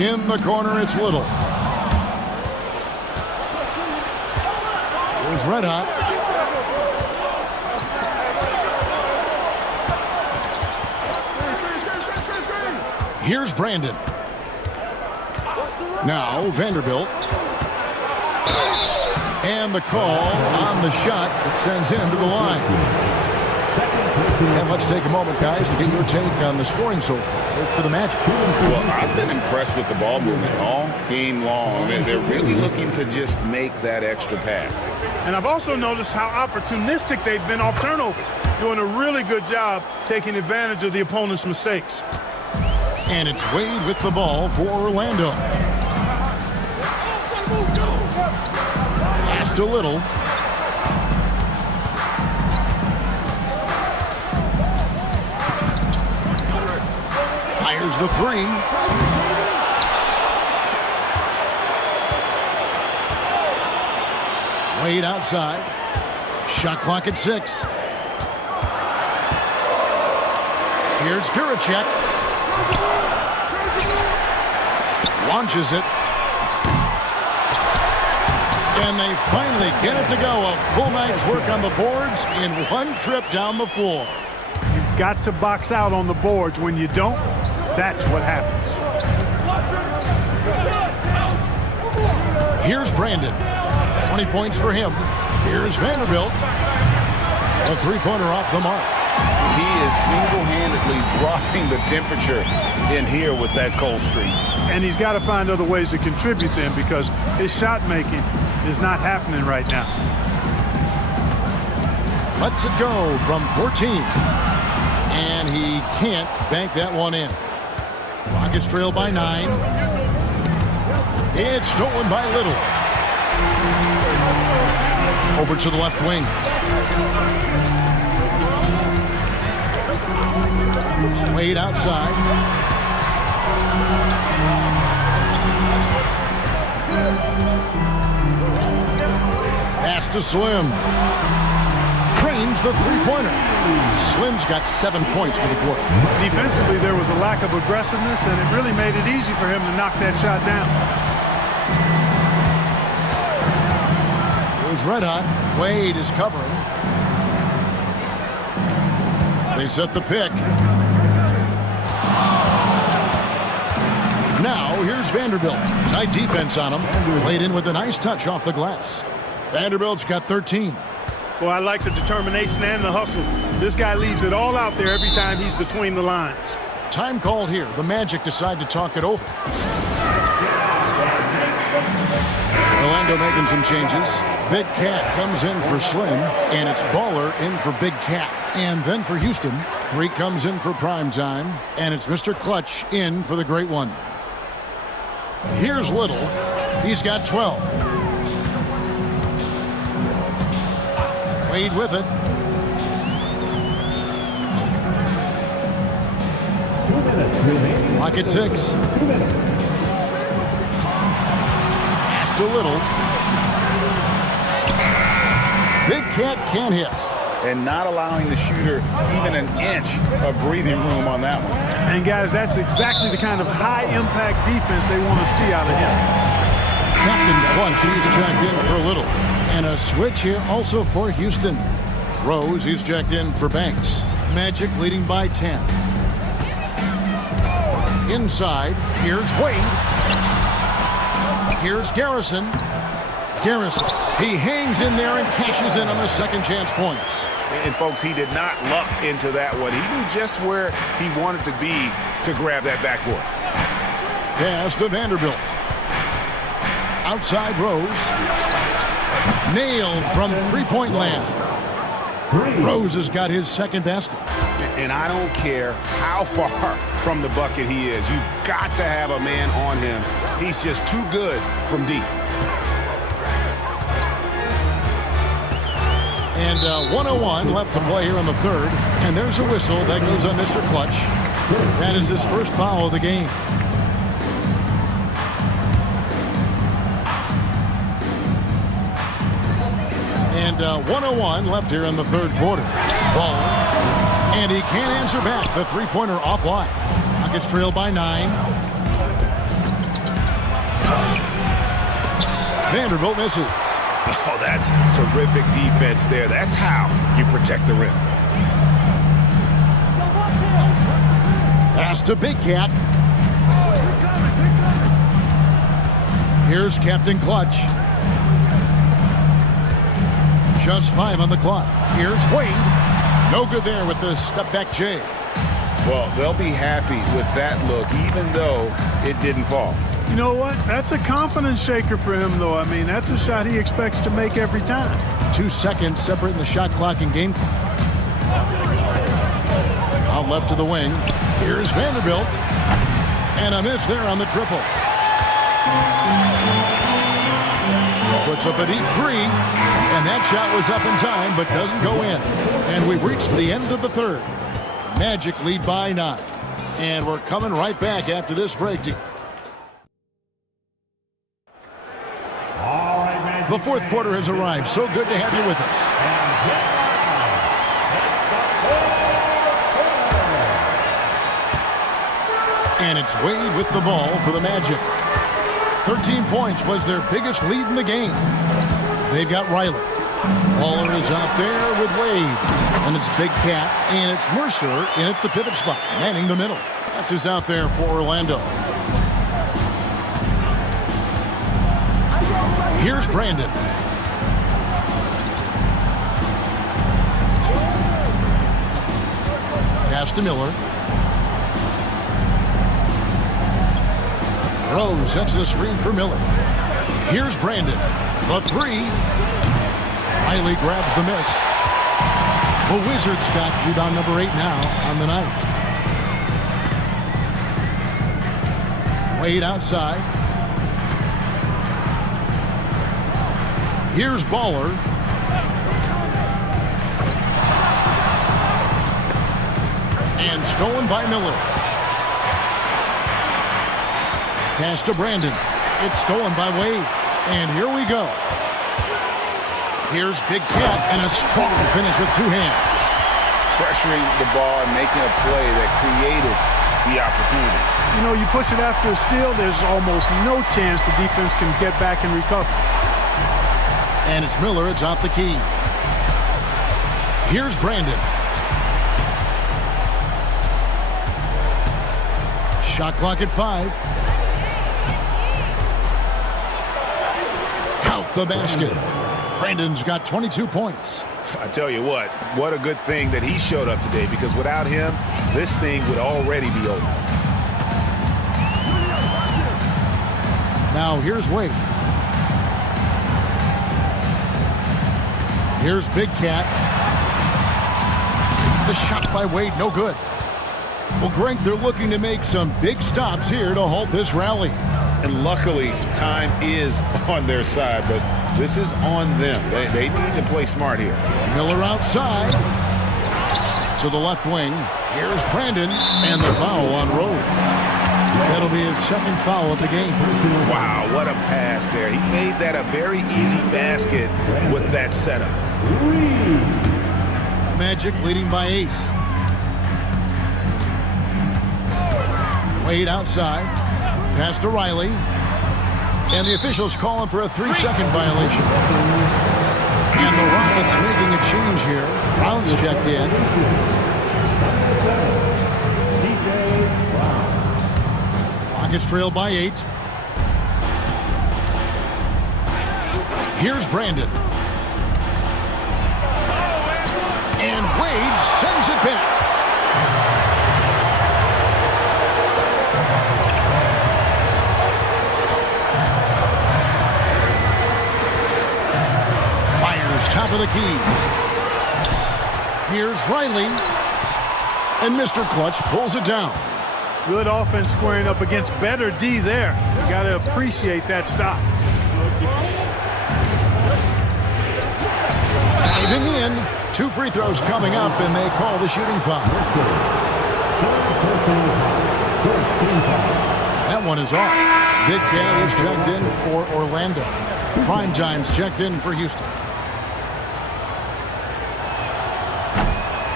In the corner, it's Little. Here's Red Hot. Here's Brandon. Now Vanderbilt. And the call on the shot that sends him to the line. And let's take a moment, guys, to get your take on the scoring so far for the Magic. Well, I've been impressed with the ball movement all game long. They're really looking to just make that extra pass. And I've also noticed how opportunistic they've been off turnover, doing a really good job taking advantage of the opponent's mistakes. And it's Wade with the ball for Orlando. Pass to Little. Fires the 3. Wade outside. Shot clock at 6. Here's Duracek. Launches it. And they finally get it to go. A full night's work on the boards in one trip down the floor. You've got to box out on the boards. When you don't, that's what happens. Here's Brandon. 20 points for him. Here's Vanderbilt. A 3-pointer off the mark. He is single-handedly dropping the temperature in here with that cold streak. And he's got to find other ways to contribute then, because his shot making is not happening right now. Lets it go from 14. And he can't bank that one in. Rockets trail by 9. It's stolen by Little. Over to the left wing. Wade outside. Pass to Slim. Cranes the 3-pointer. Slim's got 7 points for the quarter. Defensively, there was a lack of aggressiveness, and it really made it easy for him to knock that shot down. Here's Red Hot. Wade is covering. They set the pick. Now, here's Vanderbilt. Tight defense on him. Laid in with a nice touch off the glass. Vanderbilt's got 13. Well, I like the determination and the hustle. This guy leaves it all out there every time he's between the lines. Time called here. The Magic decide to talk it over. Orlando making some changes. Big Cat comes in for Slim, and it's Baller in for Big Cat. And then for Houston, Freak comes in for prime time, and it's Mr. Clutch in for the Great One. Here's Little. He's got 12. Wade with it. 2 minutes remaining. Clock at 6. 2 minutes. Pass to Little. Big Cat can't hit. And not allowing the shooter even an inch of breathing room on that one. And, guys, that's exactly the kind of high-impact defense they want to see out of him. Captain Clutch, he's checked in for Little. And a switch here also for Houston. Rose, he's checked in for Banks. Magic leading by 10. Inside, here's Wade. Here's Garrison. Garrison, he hangs in there and cashes in on the second chance points. And, folks, he did not luck into that one. He knew just where he wanted to be to grab that backboard. Pass to Vanderbilt. Outside Rose. Nailed from three-point land. Rose has got his second basket. And I don't care how far from the bucket he is. You've got to have a man on him. He's just too good from deep. And 101 left to play here in the third. And there's a whistle that goes on Mr. Clutch. That is his first foul of the game. And 101 left here in the third quarter. Ball. And he can't answer back. The three-pointer offline. Rockets trail by 9. Vanderbilt misses. Oh, that's terrific defense there. That's how you protect the rim. Pass to Big Cat. Here's Captain Clutch. Just 5 on the clock. Here's Wade. No good there with the step-back J. Well, they'll be happy with that look, even though it didn't fall. You know what? That's a confidence shaker for him, though. I mean, that's a shot he expects to make every time. 2 seconds separating the shot clock and game clock. Out left to the wing. Here's Vanderbilt. And a miss there on the triple. Puts up a deep 3. And that shot was up in time, but doesn't go in. And we've reached the end of the third. Magic lead by 9. And we're coming right back after this break. The fourth quarter has arrived. So good to have you with us. And it's Wade with the ball for the Magic. 13 points was their biggest lead in the game. They've got Riley. Baller is out there with Wade. And it's Big Cat. And it's Mercer in at the pivot spot, manning the middle. That's who's out there for Orlando. Here's Brandon. Pass to Miller. Rose sets the screen for Miller. Here's Brandon. The 3. Riley grabs the miss. The Wizards got rebound number 8 now on the night. Wade outside. Here's Baller. And stolen by Miller. Pass to Brandon. It's stolen by Wade. And here we go. Here's Big Cat and a strong finish with 2 hands. Pressuring the ball and making a play that created the opportunity. You know, you push it after a steal, there's almost no chance the defense can get back and recover. And it's Miller atop the key. Here's Brandon. Shot clock at 5. Count the basket. Brandon's got 22 points. I tell you what a good thing that he showed up today, because without him, this thing would already be over. Now here's Wade. Here's Big Cat. The shot by Wade, no good. Well, Greg, they're looking to make some big stops here to halt this rally. And luckily, time is on their side, but this is on them. They need to play smart here. Miller outside to the left wing. Here's Brandon, and the foul on Rose. That'll be his second foul of the game. Wow, what a pass there. He made that a very easy basket with that setup. Magic leading by 8. Wade outside. Pass to Riley. And the officials calling for a 3-second violation. And the Rockets making a change here. Brown's checked in. Rockets trail by 8. Here's Brandon. And Wade sends it back. Fires top of the key. Here's Riley. And Mr. Clutch pulls it down. Good offense squaring up against better D there. You got to appreciate that stop. Diving in. 2 free throws coming up, and they call the shooting foul. That one is off. Big Cat is checked in for Orlando. Prime Time's checked in for Houston.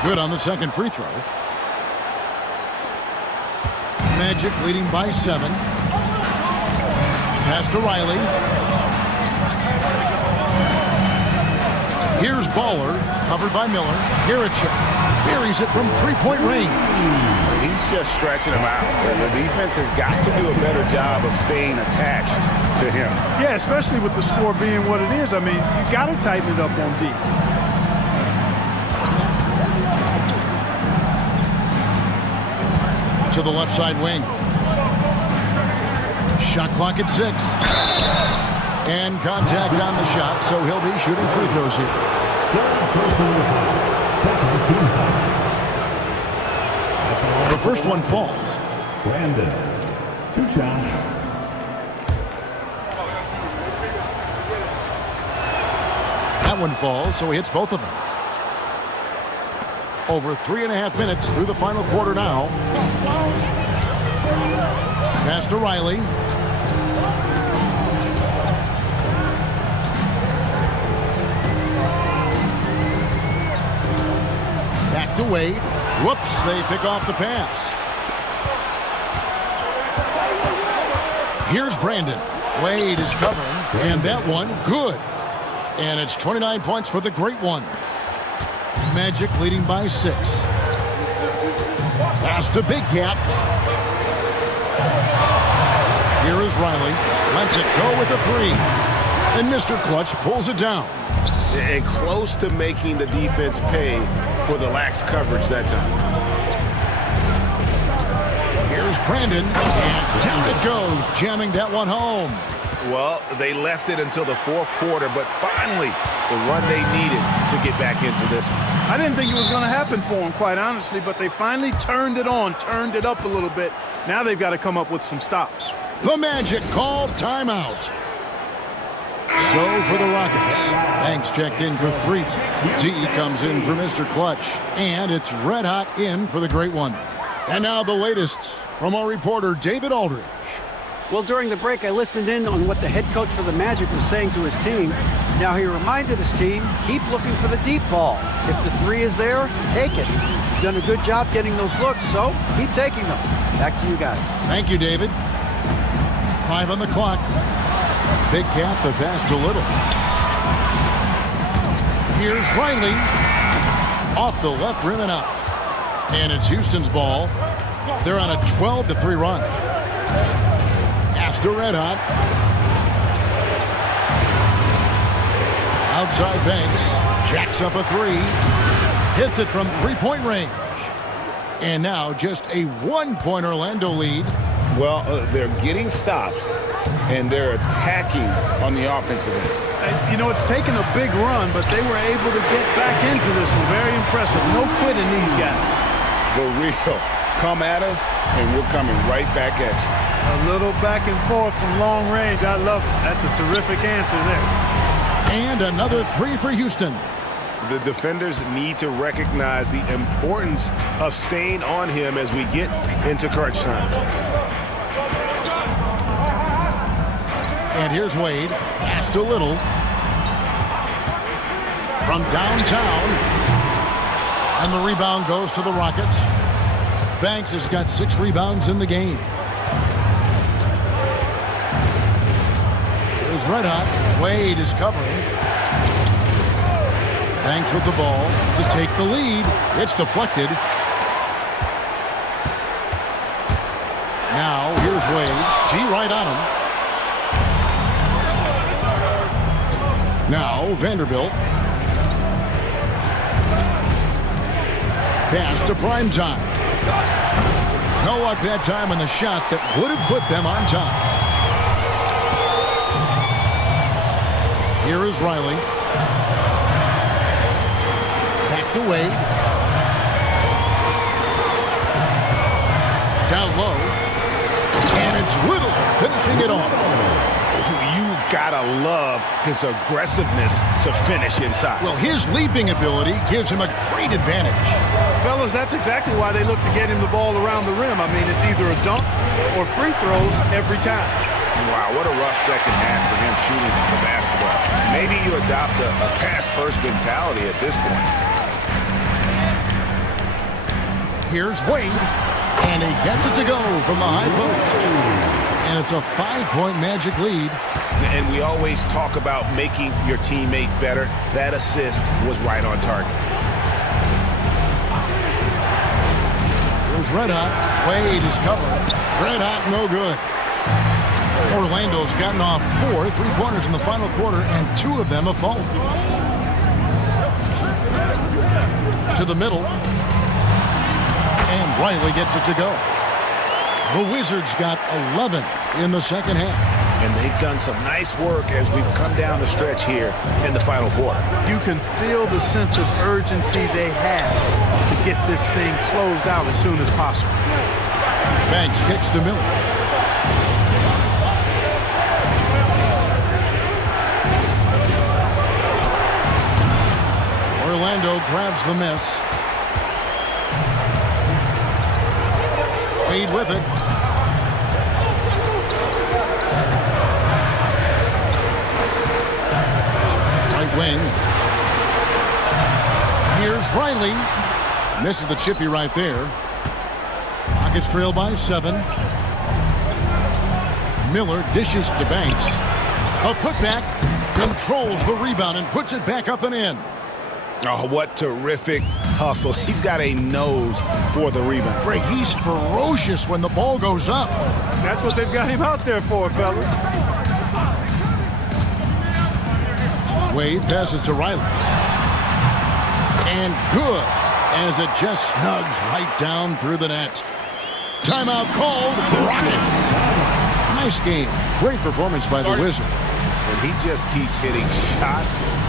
Good on the second free throw. Magic leading by 7. Pass to Riley. Here's Baller, covered by Miller. Garrett buries it from 3-point range. He's just stretching him out. The defense has got to do a better job of staying attached to him. Yeah, especially with the score being what it is. I mean, you got to tighten it up on D. To the left side wing. Shot clock at 6. And contact on the shot, so he'll be shooting free throws here. The first one falls. Brandon, 2 shots. That one falls, so he hits both of them. Over 3.5 minutes through the final quarter now. Pass to Riley. Back to Wade. Whoops, they pick off the pass. Here's Brandon. Wade is covering, and that one good. And it's 29 points for the Great One. Magic leading by 6. Pass to Big Cat. Here is Riley. Lets it go with a 3. And Mr. Clutch pulls it down. And close to making the defense pay for the lax coverage that time. Here's Brandon. And down it goes, jamming that one home. Well, they left it until the fourth quarter, but finally the run they needed to get back into this one. I didn't think it was going to happen for them, quite honestly, but they finally turned it on, turned it up a little bit. Now they've got to come up with some stops. The Magic called timeout. So for the Rockets, Banks checked in for 3. T comes in for Mr. Clutch. And it's red hot in for the Great One. And now the latest from our reporter, David Aldridge. Well, during the break, I listened in on what the head coach for the Magic was saying to his team. Now, he reminded his team, keep looking for the deep ball. If the 3 is there, take it. You've done a good job getting those looks, so keep taking them. Back to you guys. Thank you, David. 5 on the clock. Big Cat, the pass to Little. Here's Riley. Off the left rim and out. And it's Houston's ball. They're on a 12-3 run. Pass to Red Hot. Outside Banks. Jacks up a three. Hits it from three-point range. And now just a one-point Orlando lead. Well, they're getting stops, and they're attacking on the offensive end. You know, it's taken a big run, but they were able to get back into this one. Very impressive. No quitting these guys. The real come at us, and we're coming right back at you. A little back and forth from long range. I love it. That's a terrific answer there. And another three for Houston. The defenders need to recognize the importance of staying on him as we get into crunch time. And here's Wade. Pass to Little. From downtown. And the rebound goes to the Rockets. Banks has got 6 rebounds in the game. Here's Red Hot. Wade is covering. Banks with the ball to take the lead. It's deflected. Now here's Wade. G right on him. Now Vanderbilt. Pass to Primetime. No luck that time on the shot that would have put them on top. Here is Riley. Back to Wade. Down low. And it's Little finishing it off. You gotta love his aggressiveness to finish inside. Well, his leaping ability gives him a great advantage. Fellas, that's exactly why they look to get him the ball around the rim. I mean, it's either a dunk or free throws every time. Wow, what a rough second half for him shooting the basketball. Maybe you adopt a pass-first mentality at this point. Here's Wade, and he gets it to go from the high post. And it's a 5-point Magic lead. And we always talk about making your teammate better. That assist was right on target. Here's Red Hot. Wade is covering. Red Hot, no good. Orlando's gotten off 4 3-pointers in the final quarter, and 2 of them have fallen. To the middle. And Riley gets it to go. The Wizards got 11 in the second half. And they've done some nice work as we've come down the stretch here in the final quarter. You can feel the sense of urgency they have to get this thing closed out as soon as possible. Banks kicks to Miller. Orlando grabs the miss. Wade with it. Right wing. Here's Riley. Misses the chippy right there. Rockets trail by 7. Miller dishes to Banks. A putback. Controls the rebound and puts it back up and in. Oh, what terrific hustle. He's got a nose for the rebound. Greg, he's ferocious when the ball goes up. That's what they've got him out there for, fella. Wade passes to Riley. And good, as it just snugs right down through the net. Timeout called. Rockets. Nice game. Great performance by the Wizard. And he just keeps hitting shot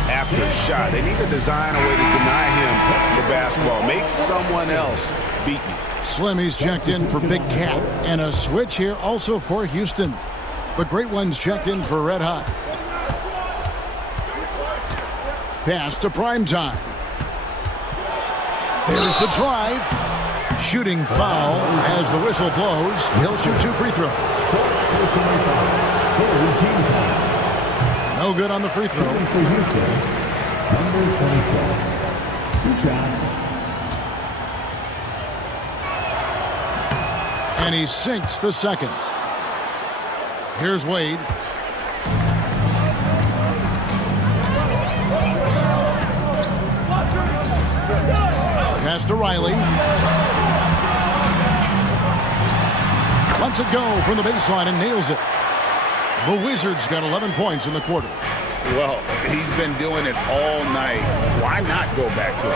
after shot. They need to design a way to deny him the basketball. Make someone else beat you. Slimmy's checked in for Big Cat. And a switch here also for Houston. The Great Ones checked in for Red Hot. Pass to Primetime. There's the drive. Shooting foul as the whistle blows. He'll shoot 2 free throws. No good on the free throw. For Houston, number 27. 2 shots. And he sinks the second. Here's Wade. Pass to Riley. Lets it go from the baseline and nails it. The Wizards got 11 points in the quarter. Well, he's been doing it all night. Why not go back to it?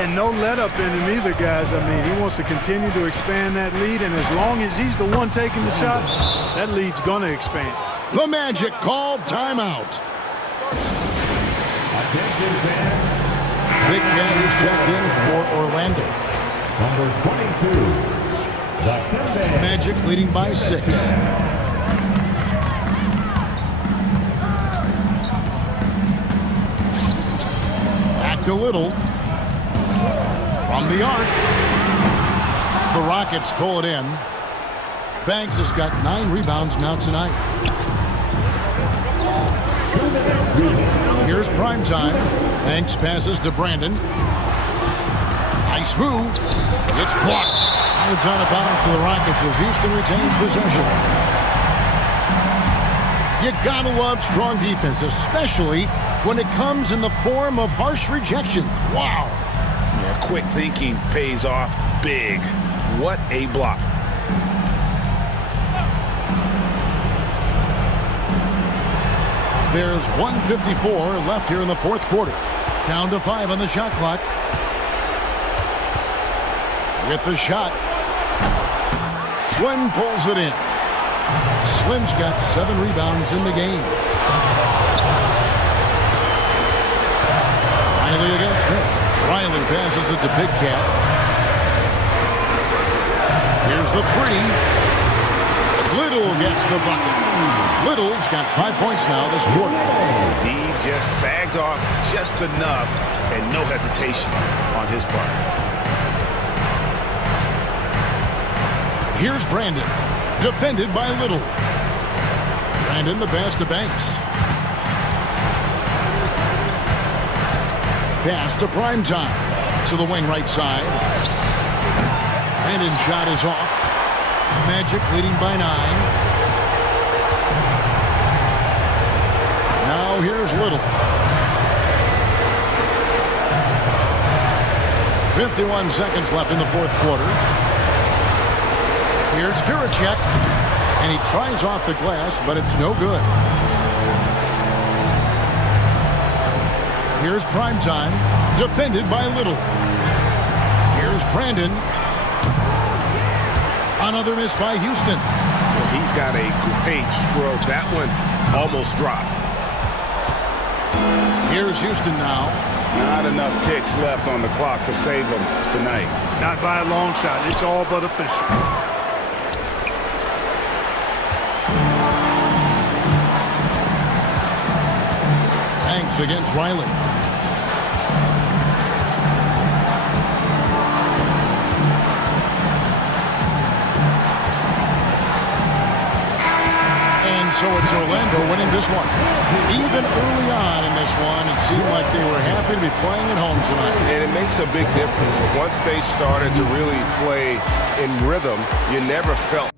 And no let up in him either, guys. I mean, he wants to continue to expand that lead, and as long as he's the one taking the shots, that lead's going to expand. The Magic called timeout. Big Cat is checked in for Orlando. Number 22, the Kembe. Magic leading by 6. Back to Little. From the arc. The Rockets pull it in. Banks has got 9 rebounds now tonight. Here's prime time. Banks passes to Brandon. Nice move. It's blocked. And it's out of bounds to the Rockets as Houston retains possession. You gotta love strong defense, especially when it comes in the form of harsh rejections. Wow. Yeah, quick thinking pays off big. What a block. There's 1:54 left here in the fourth quarter. Down to 5 on the shot clock. With the shot. Slim pulls it in. Slim's got 7 rebounds in the game. Riley against Smith. Riley passes it to Big Cat. Here's the 3. Little gets the bucket. Little's got 5 points now this quarter. D just sagged off just enough and no hesitation on his part. Here's Brandon, defended by Little. Brandon the pass to Banks. Pass to Primetime. To the wing right side. Brandon's shot is off. Magic leading by 9. Now here's Little. 51 seconds left in the fourth quarter. Here's Duracek, and he tries off the glass, but it's no good. Here's Primetime, defended by Little. Here's Brandon. Another miss by Houston. Well, he's got a great stroke. That one almost dropped. Here's Houston now. Not enough ticks left on the clock to save them tonight. Not by a long shot. It's all but official. Banks against Riley. And so it's Orlando winning this one. Even early on in this one, it seemed like they were happy to be playing at home tonight. And it makes a big difference. Once they started to really play in rhythm, you never felt